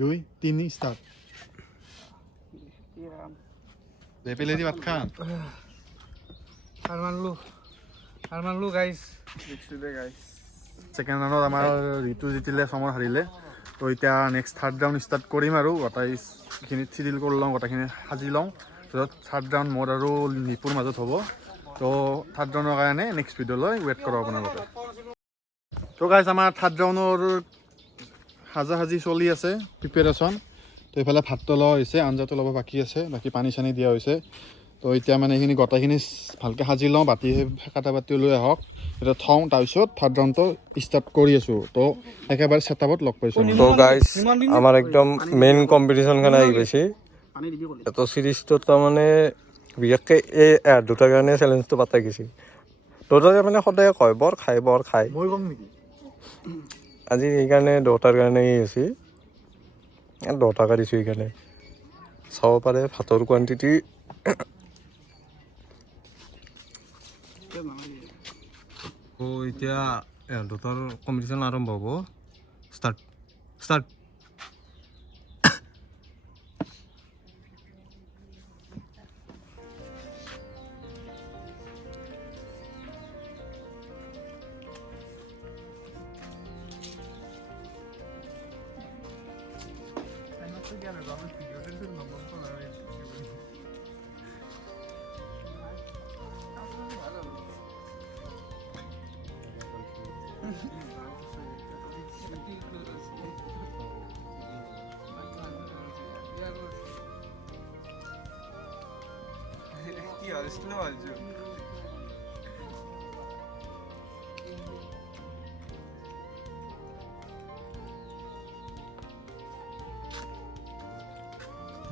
2 3 start পেলে দি ভাত খান R মানলো গাইস সেকেন্ড ৰাউন্ডত আমাৰ ঋতু জিতিলে সমৰ হাৰিলে তো এতিয়া নেক্সট থাৰ্ড ৰাউণ্ড ষ্টাৰ্ট কৰিম আৰু গোটেইখিনিত চিডিল কৰি লওঁ গোটেইখিনি সাজি লওঁ তাৰপিছত থাৰ্ড ৰাউণ্ড মোৰ আৰু নিপুৰ মাজত হ'ব তো থাৰ্ড ৰাউণ্ডৰ কাৰণে নেক্সট ভিডিঅ'লৈ ৱেইট কৰক আপোনালোকে তো গাইজ আমাৰ থাৰ্ড ৰাউণ্ডৰ সাজি চলি আছে প্ৰিপেৰেশ্যন তো এইফালে ভাতটো লোৱা হৈছে আঞ্জাটো ল'ব বাকী আছে বাকী পানী চানী দিয়া হৈছে তো এতিয়া মানে এইখিনি গোটেইখিনি ভালকৈ সাজি লওঁ বাতি কাটা বাতি লৈ আহক এটা থওঁ তাৰপিছত থাৰ্ড ৰাউণ্ডটো ষ্টাৰ্ট কৰি আছোঁ তো একেবাৰে ছেটআপত লগ পাইছোঁ তো গাইজ আমাৰ একদম মেইন কম্পিটিশ্যনখন আহি পাইছে তো চিৰিজটোত তাৰমানে বিশেষকৈ এই দুটাৰ কাৰণে চেলেঞ্জটো পাতা গৈছে দুটাৰে মানে সদায় কয় বৰ খায় মই কম নেকি আজি সেইকাৰণে দুটাৰ কাৰণে এই হৈছে দহটাকৈ দিছোঁ সেইকাৰণে চাব পাৰে ভাতৰ কোৱান্টিটি এতিয়া দুটাৰ কম্পিটিশ্যন আৰম্ভ হ'ব ষ্টাৰ্ট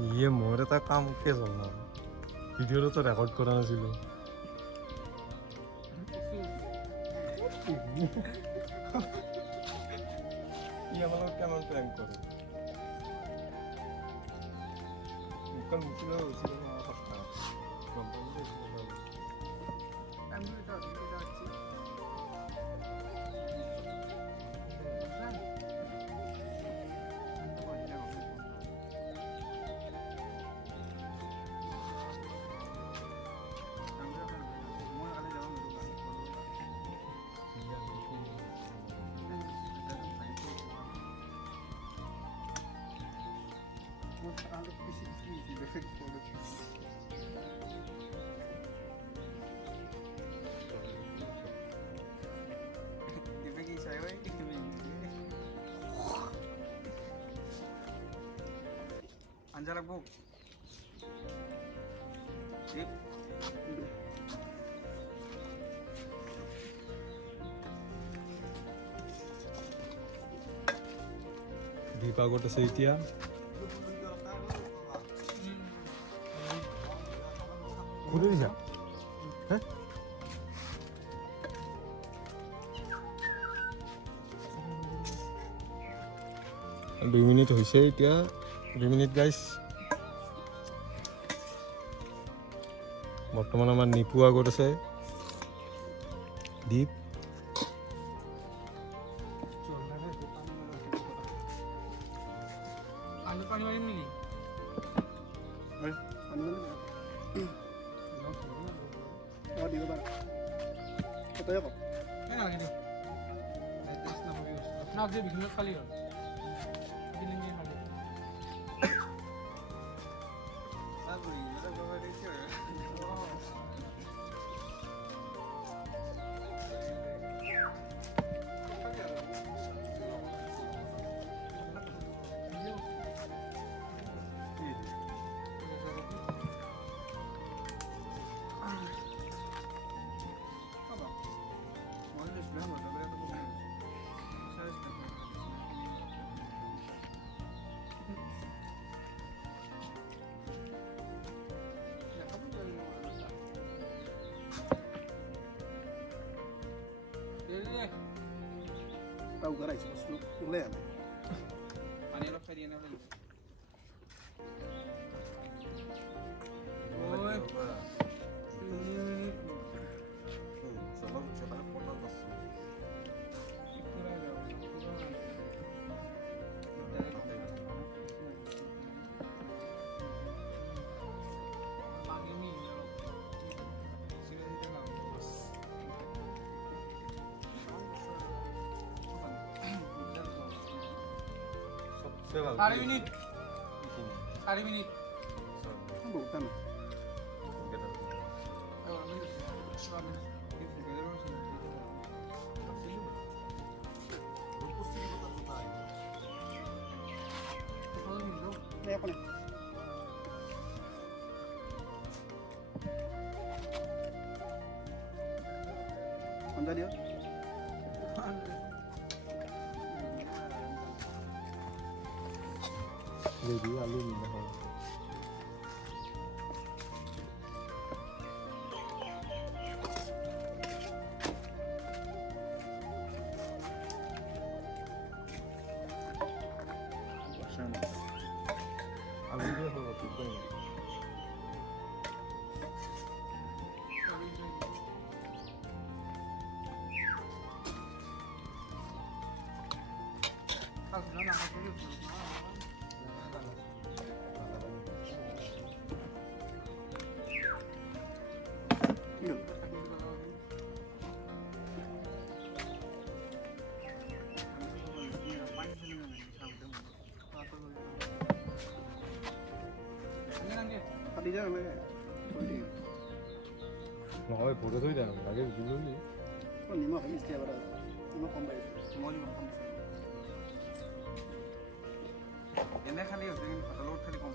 ইয়ে মোৰ এটা কাম কিয় জনা ভিডিঅ'টো ৰেকৰ্ড কৰা নাছিলোঁ কেমন প্ৰেংক কৰে আঞ্জা লাগবো দীপাগত আছে এতিয়া ঘুৰে যা হ্যাঁ 2 মিনিট হৈছে এতিয়া 2 মিনিট গাইস বৰ্তমান আমাৰ নিপু আগত আছে দীপ পানি মারিম নাকি না যে বিভিন্ন খালি হয় Tahu garais, mas mulai ya. পানি অলপ খাই দিয়ে না 4 মিনিট 4 মিনিট বহুত টান একো নাই আঞ্জা দিয়ক যদি আলু নহয় আলু দিয়ে হ'ব ঠিক কৰি কি হ'ল কাটি যাওক এনেকৈ থৈ দিম নহয় ভোটে থৈ দিয়া লাগে জুলি নিমখ মিষ্টি এবাৰ নিমখ কম পাইছোঁ মই নিমখ কম দিছোঁ এনে খালি হৈছে কিন্তু ভাতৰ লগত খালি কম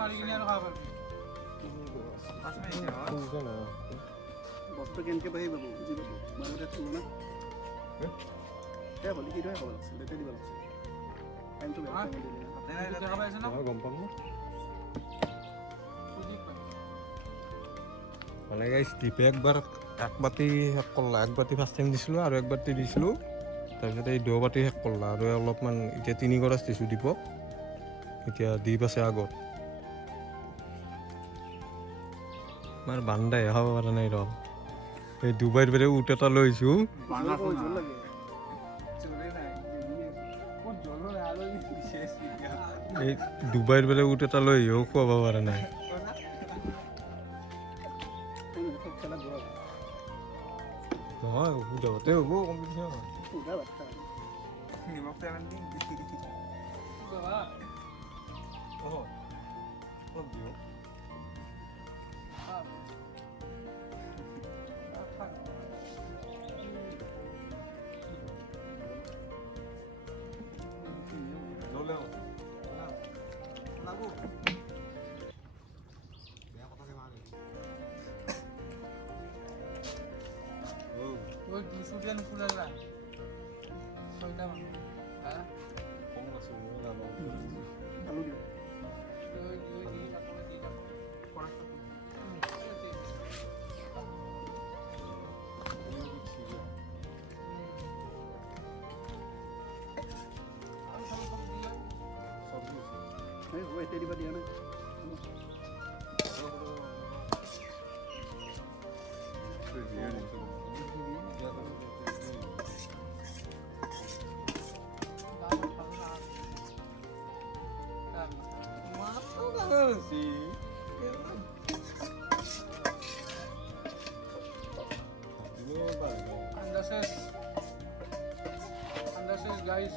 মাৰি কিনে আৰু খাব পাৰিবি বস্তুটো কেনেকৈ বাঢ়ি পাব বুজি পাব মাজতে থলোঁ না সেয়া হ'লে কি খাব লাগিছিল তেতিয়া দিব লাগিছিল টাইমটো বেয়া টাইমত দিলে দেখা পাইছে ন গম পাম ন মানে গাইছ টিপে একবাৰ এক বাতি শেষ কৰলা এক বাতি ফাৰ্ষ্ট টাইম দিছিলোঁ আৰু এক বাতি দিছিলোঁ তাৰপিছত এই 2 বাতি শেষ কৰলা আৰু অলপমান এতিয়া 3 গৰাছ দিছোঁ দীপক এতিয়া দ্বীপ আছে আগত আমাৰ বান্দাই খাব পৰা নাই ৰ এই ডুবাইৰ বেৰে উট এটা লৈ আহিছোঁ জোৰ লাগে চলে নাই ক'ত জ্বলো নাই আৰু বিশেষ এই ডুবাইৰ বেৰে উট এটা লৈ আহিও খুৱাব পৰা নাই খেলা যোৱা নহয় সুধতে হ'ব কম্পিটিশ্যন সুধা বাচ্চা নিমখ তেল আনি ওই 200 টাকা ফুলালা 6টা মানুষ হ্যাঁ আলু দিওঁ এই হ'ব এতিয়া দিবা দিয়া নাই Andases guys.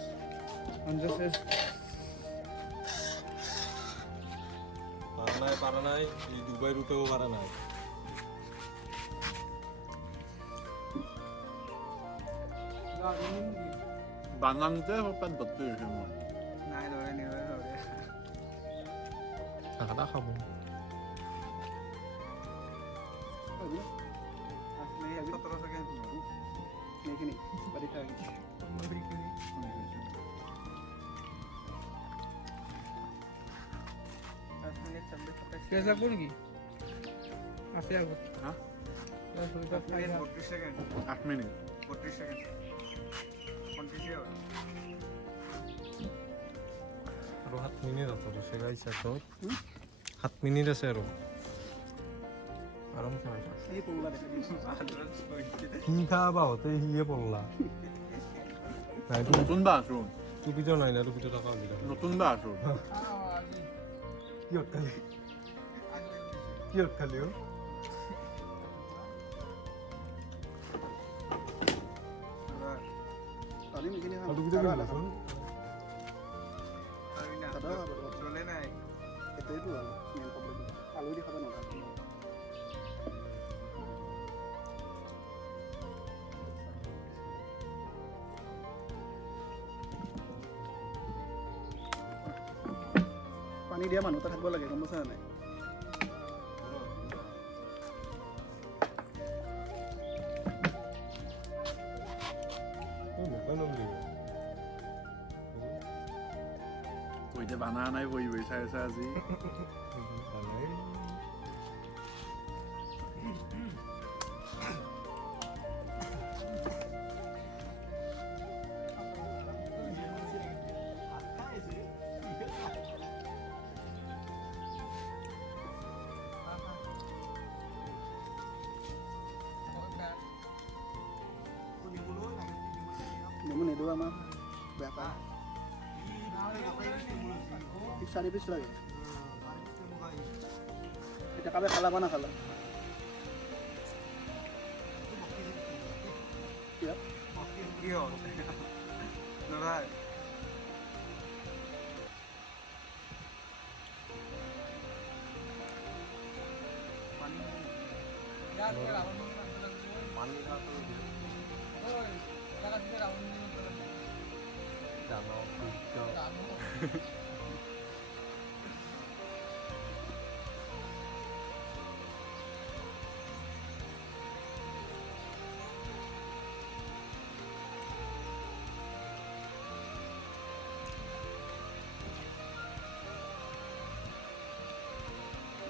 পারা নাই এই দুবাই রুটেও পারা নাই বানানতে ওপেন করতে হয়েছে আমার নাই ধরে নিবে ধরে টাকাটা খাবো আসলে 17 সেকেন্ড এইখিনি বাড়ি থাকি কেস লাগবো নাকি আছে আগত হ্যাঁ 32 সেকেন্ড 8 মিনিট 32 সেকেন্ড 29 আৰু 7 মিনিট আছে ৰছে গাইছে তো 7 মিনিট আছে আৰু আৰামছে খাইছা এই পগলা দেখা দিছো কি খাবা হতে হিয়ে পড়লা নাই তো নতুন বা আসুন টুপি তো নাই না টুপি তো টাকা দিলা নতুন বা আসুন কি হট খালি কি হট খালি ও আমি না দাদা চলে নাই এটাইতো আৰু মেইন প্ৰব্লেম আলু দি খাব নোৱাৰা পানী দিয়া মানুহ এটা থাকিব লাগে গম পাইছা নাই কইতে বানা নাই বহি বহি চাই আছে আজি নেমু নিদিওঁ আমাৰ বেয়া পায় ঠিক 4 পিচ লাগে এটা কাবে খালা বা নাখালা কি হ'ল নহয়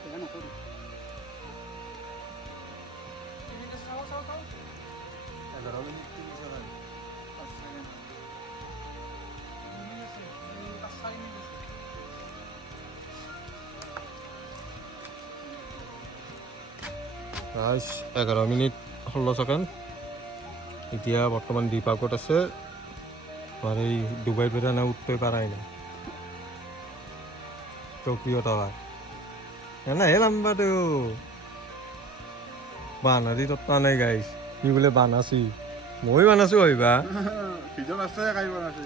বেয়া নকৰোঁ ৰাইজ 11 মিনিট 16 ছেকেণ্ড এতিয়া বৰ্তমান দ্বীপাকত আছে আর এই দুবাই বেড়ানো উঠতে পারাই না টোকিও টাওয়ার না হে নাম্বারটো বানাদি তো নাই গাইছ কি বলে বানাছি মই বানাছো হইবা ভিডিঅ' আছে কাই বনাইছে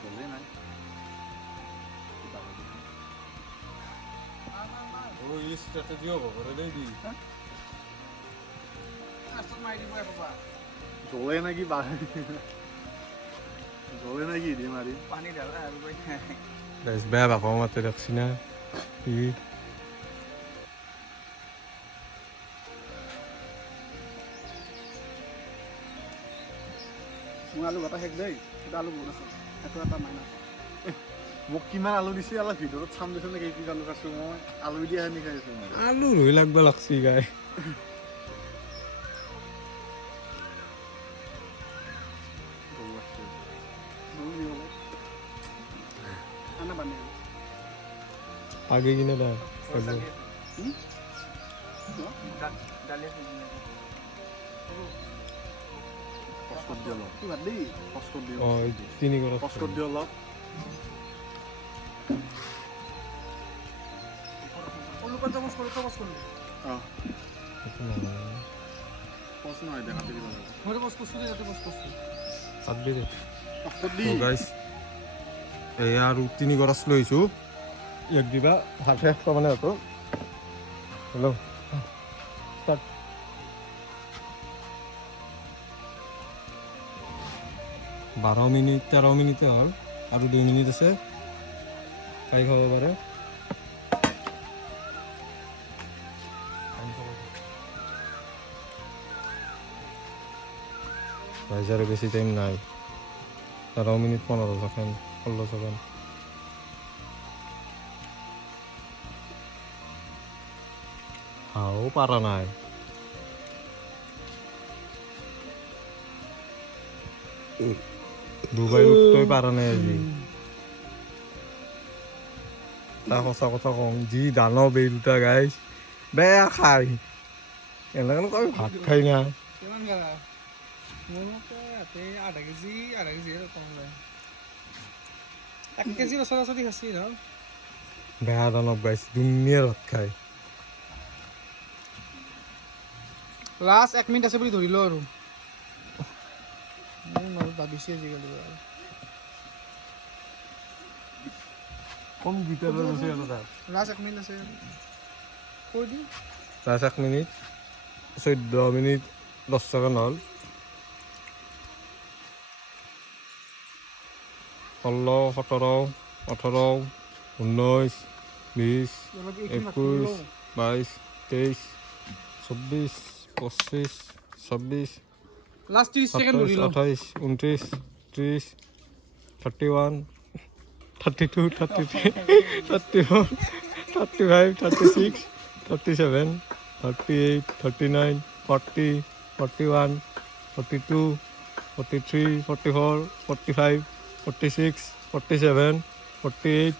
চলে নাই ও এই স্ট্র্যাটেজি হবে করে দেই দি জ্বলে নাকি জ্বলে নাকি দি মারি পানী ঢালা আৰু গৈ গাইছ বেয়া বাবা মাতে ৰাখছি না কি মোৰ আলু গোটা শেষ দেই এটা আলু বহুত আছে সেইটো এটা মাইনাছ মোক কিমান আলু দিছে অলপ ভিতৰত চাম দিছে নেকি কি আলু খাইছো মই আলু দিয়া আনি খাইছো মই আলু রই লাগবা লাগছি গাই আনা বানে আগে কিনে দা ডালি কষ্টত দি অলপ কি ভাত দেই কষ্টত দি ও তিনি গরস কষ্টত দি অলপ অঁ পচ নহয় দে কাটি দিব লাগিব সাত দি দে কষ্টত দি তো গাইস এই আর তিনি গরস লইছো এক দিবা ভাত শেষ মানে হতো হ্যালো স্টার্ট 12 মিনিট 13 মিনিটে হল আৰু 2 মিনিট আছে খাই খাব পাৰে রাইজারে বেশি টাইম নাই 13 মিনিট 15 সেকেন্ড 16 সেকেন্ড হাও পারা নাই দুবাই উঠতেই পারা নাই আজি তা সঁচা কথা কওঁ যি দানৱ এই দুটা গাইছ বেয়া খাই এনেকৈ কয় ভাত খাই না কিমান খালা মোৰ মতে ইয়াতে আধা কেজি কম লয় 1 কেজি ওচৰা ওচৰি খাইছি ন বেয়া দানৱ গাইছ দুনিয়াৰ ভাত খায় লাষ্ট 1 মিনিট আছে বুলি ধৰিলো আৰু মই ভাবিছি আজিকালি কম গীটাৰৰ আছে এটা লাষ্ট 1 মিনিট আছে কৈ the last 1 minute 14 minute 10 second হ'ল 16 17 18 19 20 21 22 23 24 25 26 লাষ্ট 30 সেকেন্ড 27 ধৰিলো 28 29 30 31 32 33 34 35 36 37 38 39 40 41 42 43 44 45 46 47 48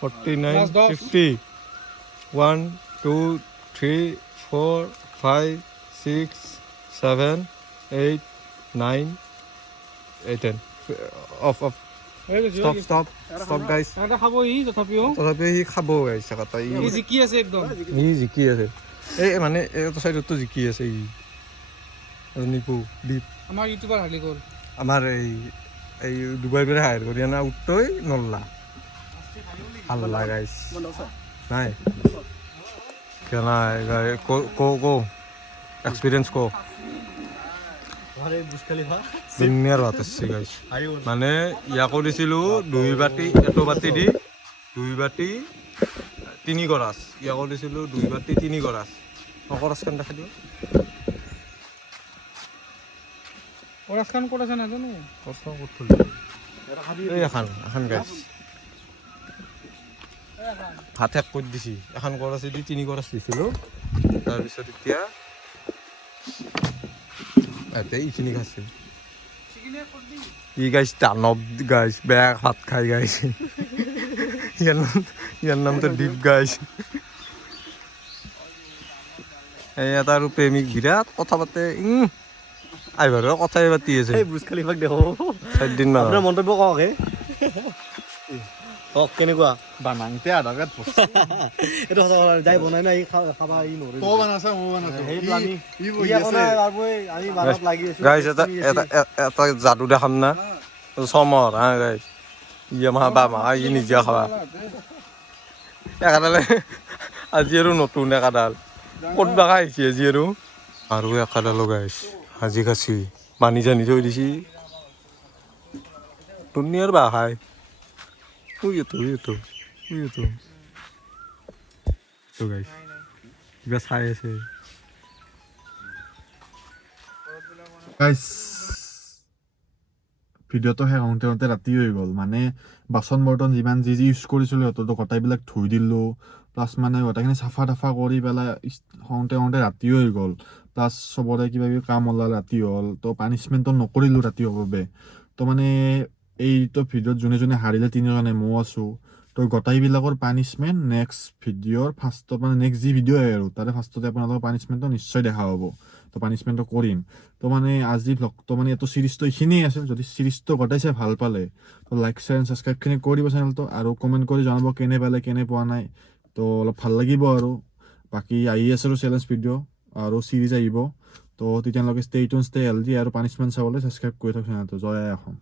49 Last dose. 50 1 2 3 4 5 6 7 8 9 10 off stop guys এটা খাব ই তথাপিও তথাপি সি খাব গাইছে কথা ই জিকি আছে একদম ই জিকি আছে এই মানে এইটো চাইডতো জিকি আছে ই আৰু নিপু দীপ আমাৰ ইউটিউবাৰ হালি গ'ল আমাৰ এই ডুবাই পৰা হায়াৰ কৰি আনা উঠতই নল্লা আল্লাহ গাইছ নাই কিয় নাই কো এক্সপিৰিয়েঞ্চ কো দুনিয়াৰ ভাত আছে গাইছ মানে ইয়াকো দিছিলোঁ 2 বাটি এটো বাটি দি 2 বাটি 3 গৰাছ ইয়াকো দিছিলোঁ 2 বাটি 3 গৰাছ অকৰাছ কেন দেখাই দিওঁ পৰাস খান ক'ত আছে নাজানো এই এখন গাইছ ভাত শেষ কৰি দিছি এখন গৰাছ দি 3 গৰাছ দিছিলোঁ তাৰপিছত এতিয়া ইয়াতে এইখিনি খাইছে ই গাইছ দানৱ গাইছ বেয়া ভাত খাই গাইছ ইয়াৰ নামটো দীপ গাইছ এটা আৰু প্ৰেমিক বিৰাট কথা পাতে আহিবাৰ কথাই পাতি আছে বুজ খালিফাক দেখো 4 দিন মান আপোনাৰ মন্তব্য কওক হে কওক কেনেকুৱা বানাংতে আধা গাত এইটো সঁচা কথা যাই বনাই নাই খাবা ই নৰে তই বনাইছা মই বনাইছো সেইটো আমি ই বহি আছে আমি বাৰত লাগি আছো গাইছ এটা যাদু দেখাম না চমৰ হা গাইছ ই আমাৰ বামা ই নিজে খাবা একাডালে আজি আৰু নতুন একাডাল ক'ত বা খাইছে আজি আৰু একাডালো গাইছ আজি খাচি পানী জানি থৈ দিছি দুনিয়াৰ বাহ খাই গাইছ কিবা চাই আছে গাইছ ভিডিঅ'টো শেষ হওঁতে ৰাতি হৈ গ'ল মানে বাচন বৰ্তন যিমান যি ইউজ কৰিছিলোঁ সিহঁততো গোটাইবিলাক ধুই দিলোঁ প্লাছ মানে গোটেইখিনি চাফা তাফা কৰি পেলাই হওঁতে ৰাতি হৈ গ'ল প্লাছ চবৰে কিবা কিবি কাম ওলাল ৰাতি হ'ল তো পানিছমেণ্টটো নকৰিলোঁ ৰাতি হ'বে তো মানে এইটো ভিডিঅ'ত যোনে হাৰিলে 3জনে ময়ো আছোঁ তো গোটাইবিলাকৰ পানিছমেণ্ট নেক্সট ভিডিঅ'ৰ ফাৰ্ষ্টত মানে নেক্সট যি ভিডিঅ' আহে আৰু তাৰে ফাৰ্ষ্টতে আপোনালোকৰ পানিছমেণ্টটো নিশ্চয় দেখা হ'ব তো পানিছমেণ্টটো কৰিম তো মানে আজি ভ্লগটো মানে এইটো চিৰিজটো এইখিনিয়ে আছিল যদি চিৰিজটো গোটাই চাই ভাল পালে তো লাইক শ্বেয়াৰ এণ্ড ছাবস্ক্ৰাইবখিনি কৰি দিব চেনেলটো আৰু কমেণ্ট কৰি জনাব কেনে পালে কেনে পোৱা নাই তো অলপ ভাল লাগিব আৰু বাকী আহি আছে আৰু চেলেঞ্জ ভিডিঅ' আৰু চিৰিজ আহিব তো তেতিয়ালৈকে ষ্টে টিউন ষ্টে হেল্ডি আৰু পানিছমেণ্ট চাবলৈ ছাবস্ক্ৰাইব কৰি থাকক চেনেলটো জয় আই অসম